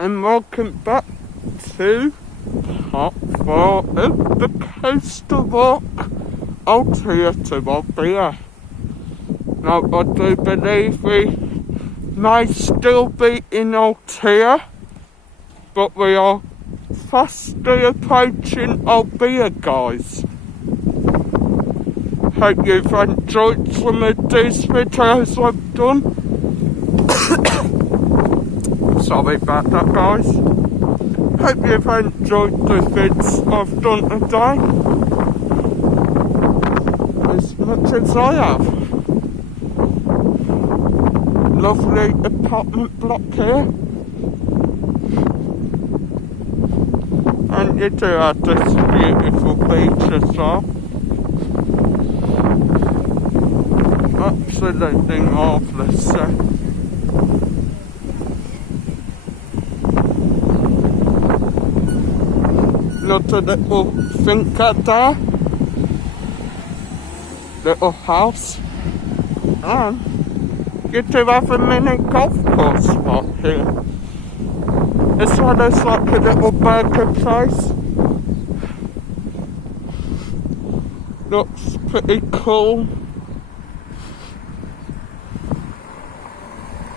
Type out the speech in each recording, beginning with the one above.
and welcome back to part 4 of the coastal walk altea to albir. Now I do believe we may still be in Altea, but we are fastly approaching albir, guys. Hope you've enjoyed some of these videos I've done. Sorry about that, guys. Hope you've enjoyed the vids I've done today as much as I have. Lovely apartment block here, and you do have this beautiful beach as well. Absolutely marvellous. Another little finca there, little house, and you do have a mini golf course spot here, as well as like a little burger place. Looks pretty cool.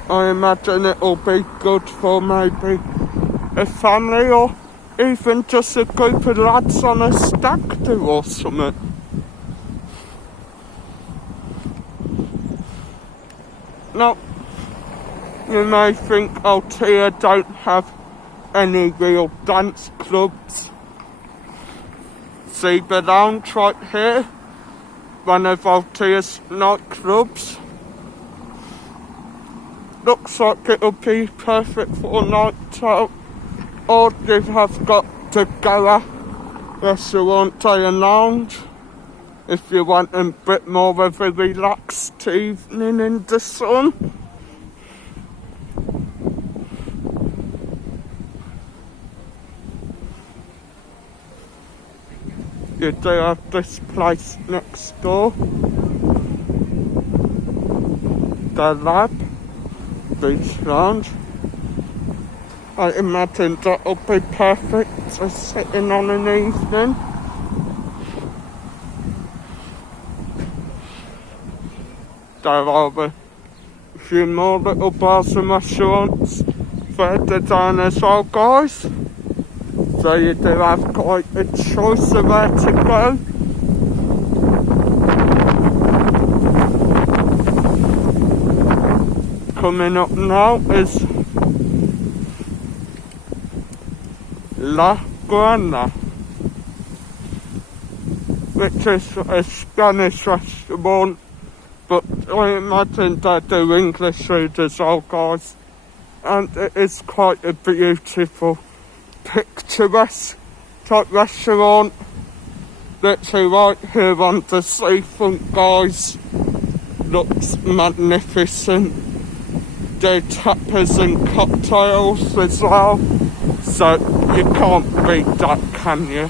I imagine it'll be good for maybe a family or even just a group of lads on a stag do or something. Now, you may think Altea don't have any real dance clubs. See the lounge right here, one of Altea's nightclubs. Looks like it'll be perfect for a night out. Or you have got the Goa restaurant day and lounge if you want a bit more of a relaxed evening in the sun. You do have this place next door, the Lab Beach Lounge. I imagine that'll be perfect for sitting on an evening. There are a few more little bars and restaurants further down as well, guys. So you do have quite a choice of where to go. Coming up now is La Grana, which is a Spanish restaurant, but I imagine they do English food as well, guys, and it is quite a beautiful, picturesque type restaurant, literally right here on the seafront, guys. Looks magnificent. Do tapas and cocktails as well, so you can't beat that, can you?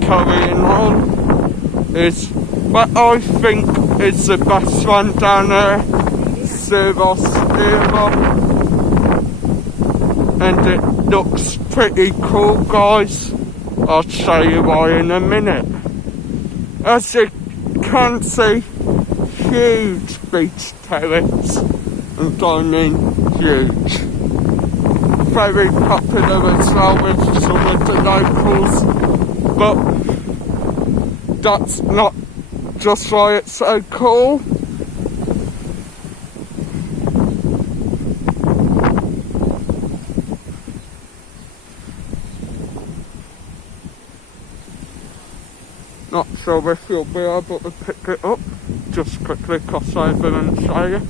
Carrying on is what I think is the best one down there, Syros, and it looks pretty cool, guys. I'll show you why in a minute. As you can see, huge beach terrace, and I mean huge. Very popular as well with some of the locals, but that's not just why it's so cool. Not sure if you'll be able to pick it up. Just quickly cross over and show you.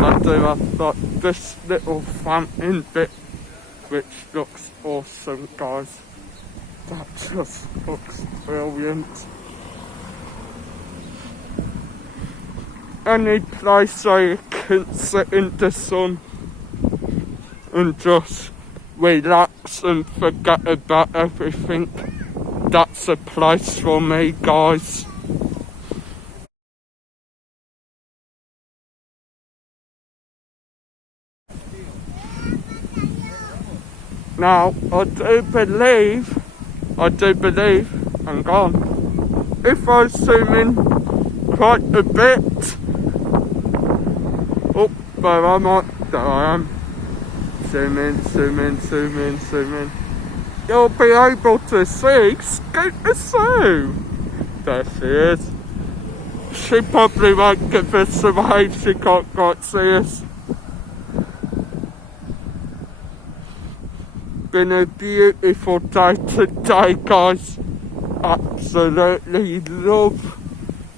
I do have like this little fountain bit, which looks awesome, guys. That just looks brilliant. Any place where you can sit in the sun and just relax and forget about everything. That's a place for me, guys. Now, I do believe, hang on, if I zoom in quite a bit, oh, where am I? There I am. Zoom in. You'll be able to see Scooter Sue. There she is. She probably won't give us a wave, she can't quite see us. Been a beautiful day today, guys. Absolutely love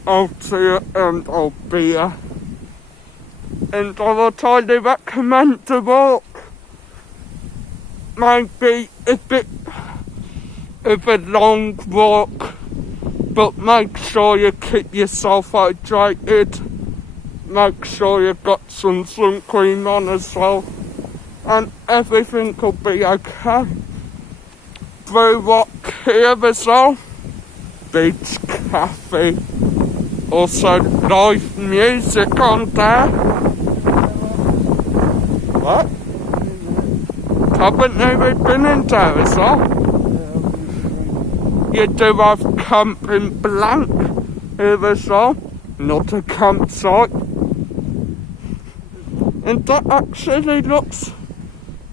altea and albir. And I would highly recommend the walk. Maybe a bit of a long walk, but make sure you keep yourself hydrated. Make sure you've got some sun cream on as well, and everything will be okay. Blue Rock here as well, beach cafe, also live music on there. What? Haven't you been in there as well? You do have camping blank here as well, not a campsite. And that actually looks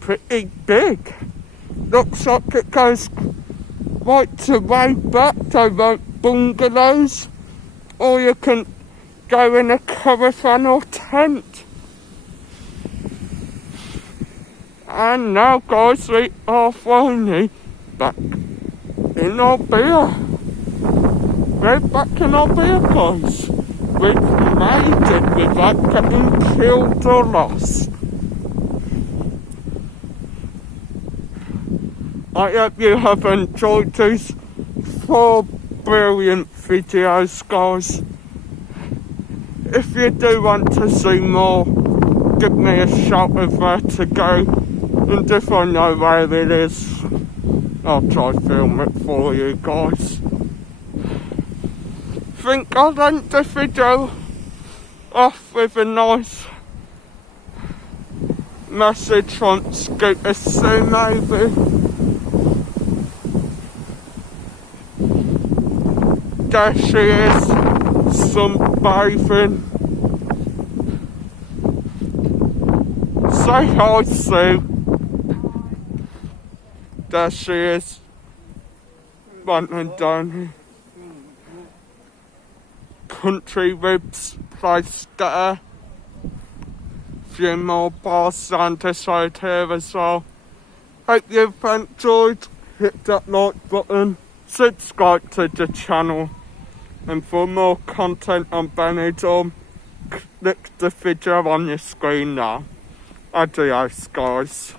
pretty big. Looks like it goes right the way back to bungalows, or you can go in a caravan or tent. And now, guys, we are finally back in albir. We're back in albir, guys. We've made it without getting killed or lost. I hope you have enjoyed these 4 brilliant videos, guys. If you do want to see more, give me a shout of where to go. And if I know where it is, I'll try to film it for you guys. Think I'll end the video off with a nice message from Scooter Sue, maybe. There she is, sunbathing. Say hi, Sue. There she is, running down here. Country ribs placed there. Few more bars down this side here as well. Hope you've enjoyed. Hit that like button, subscribe to the channel, and for more content on Benidorm, click the video on your screen now. Adios, guys.